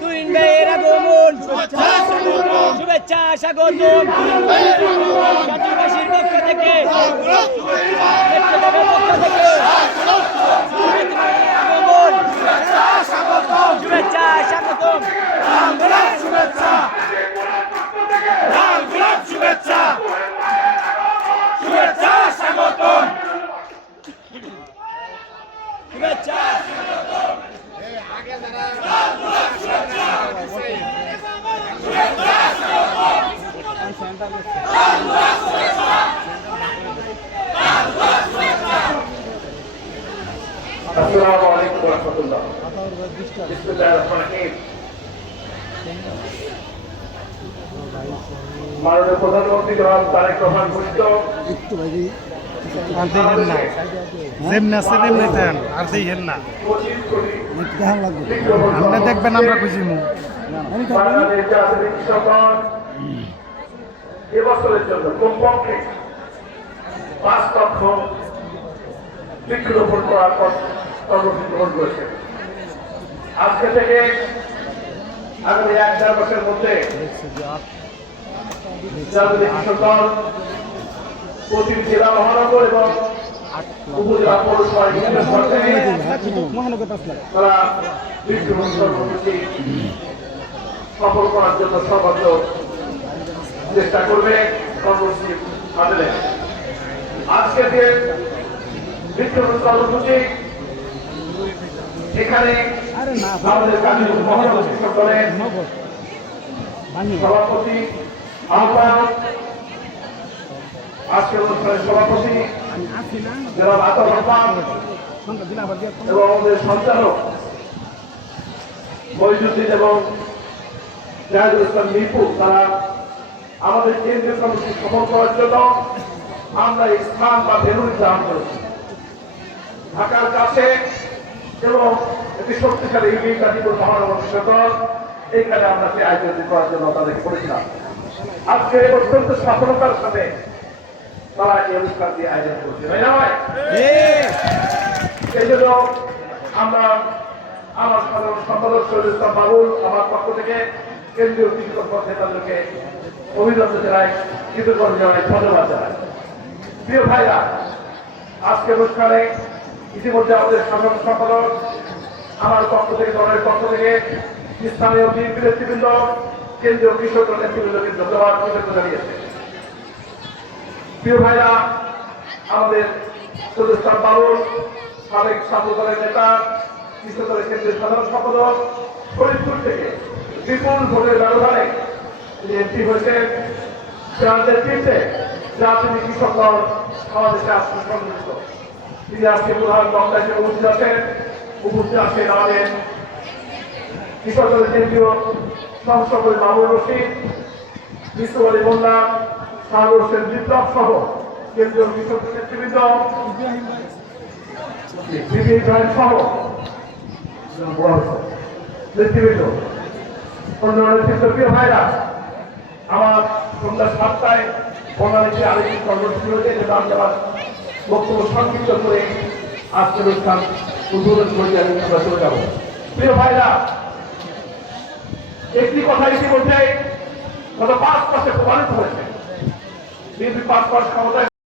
তুহিন ভাইয়ের আগমন শুভেচ্ছা স্বাগতম সাঁতুরবাসীর পক্ষ থেকে পক্ষ থেকে আগমন শুভেচ্ছা স্বাগতম শুভেচ্ছা শুভেচ্ছা শুভেচ্ছা স্বাগতম শুভেচ্ছা আসসালামু আলাইকুম ওয়া রাহমাতুল্লাহ। বিসমিল্লাহির রহমানির রহিম। মাননীয় প্রধানমন্ত্রী জনাব তারেক রহমান ঘোষিত আমরা দেখবেন আমরা খুশি বাংলাদেশ জাতীয় কৃষকগণ এবছরের জন্য কমপক্ষে 5 লক্ষ বৃক্ষরোপণ করার কর্মসূচি গ্রহণ করেছে। আজকে থেকে আগামী 1-1.5 বছরের মধ্যে জাতীয় কৃষকগণ প্রতি জেলা মহানগর এবং উপজেলা পৌরসভায় তারা বৃক্ষরোপণ কর্মসূচি সফল করার জন্য সর্বোচ্চ চেষ্টা করবে কর্মসূচি আদলে। আজকে যে বৃক্ষরোপণ কর্মসূচি এখানে আমাদের গাজীপুর মহানগর কৃষক দলের সভাপতি আহ্বায়ক আজকের অনুষ্ঠানের সভাপতি জনাব আতর রহমান এবং আমাদের সঞ্চালক মহিজুদ্দিন এবং জাহিদুল ইসলাম মিরপুর তারা আমাদের কেন্দ্রীয় কমিটি সফল করার জন্য আমরা এই স্থান বা ভেন্যু নির্ধারণ করেছি। ঢাকার কাছে এবং একটি শক্তিশালী ইউনিট গাজীপুর মহানগর কৃষক দল এইখানে আমরা সেই আয়োজন করার জন্য তাদেরকে করেছিলাম। আজকে অত্যন্ত সফলতার সাথে তারা এই অনুষ্ঠানটি আয়োজন করছে, তাই না ভাই? এই জন্য আমরা আমার সাধারণ সম্পাদক শহীদুল ইসলাম বাবুল আমার পক্ষ থেকে কেন্দ্রীয় কৃষি কর্মকর্তা তাদেরকে অভিনন্দন জানাই, কৃতজ্ঞতা জানাই, ধন্যবাদ জানাই। প্রিয় ভাইরা, আজকে অনুষ্ঠানে ইতিমধ্যে আমাদের সাধারণ সম্পাদক আমার পক্ষ থেকে দলের পক্ষ থেকে স্থানীয় বিএনপি নেতৃবৃন্দ কেন্দ্রীয় কৃষক নেতৃবৃন্দকে ধন্যবাদ কৃতজ্ঞতা জানিয়েছে। প্রিয় ভাইরা, আমাদের শহীদুল ইসলাম বাবুল সাবেক ছাত্র দলের নেতা, কৃষক দলের কেন্দ্রীয় সাধারণ সম্পাদক, ফরিদপুর থেকে বিপুল ভোটের ব্যবধানে তিনি এমপি হয়েছেন। তার নেতৃত্বে জাতীয় কৃষক দল আমাদের দেশে আজকে সংগঠিত। তিনি আজকে প্রধান বক্তা হিসেবে উপস্থিত আছেন আমাদের কৃষক দলের কেন্দ্রীয় সহসভাপতি মামুনুর রশিদ, মিসু আলী মোল্লা, সাগর হোসেন বিপ্লব সহ কেন্দ্রীয় কৃষক নেতৃবৃন্দ, বিবি ইব্রাহিম সহ নেতৃবৃন্দ, অন্য নেতৃত্ব। প্রিয় ভাইরা, আমার সন্ধ্যা 7টায় বনানীতে আরেকটি কর্মসূচি রয়েছে, যেটা আমি আমার বক্তব্য সংক্ষিপ্ত করে আজকের অনুষ্ঠান উদ্বোধন করে আমরা চলে যাব। প্রিয় ভাইরা, একটি কথা ইতিমধ্যে গত 5 মাসে প্রমাণিত হয়েছে, বিএনপি 5 মাস ক্ষমতায়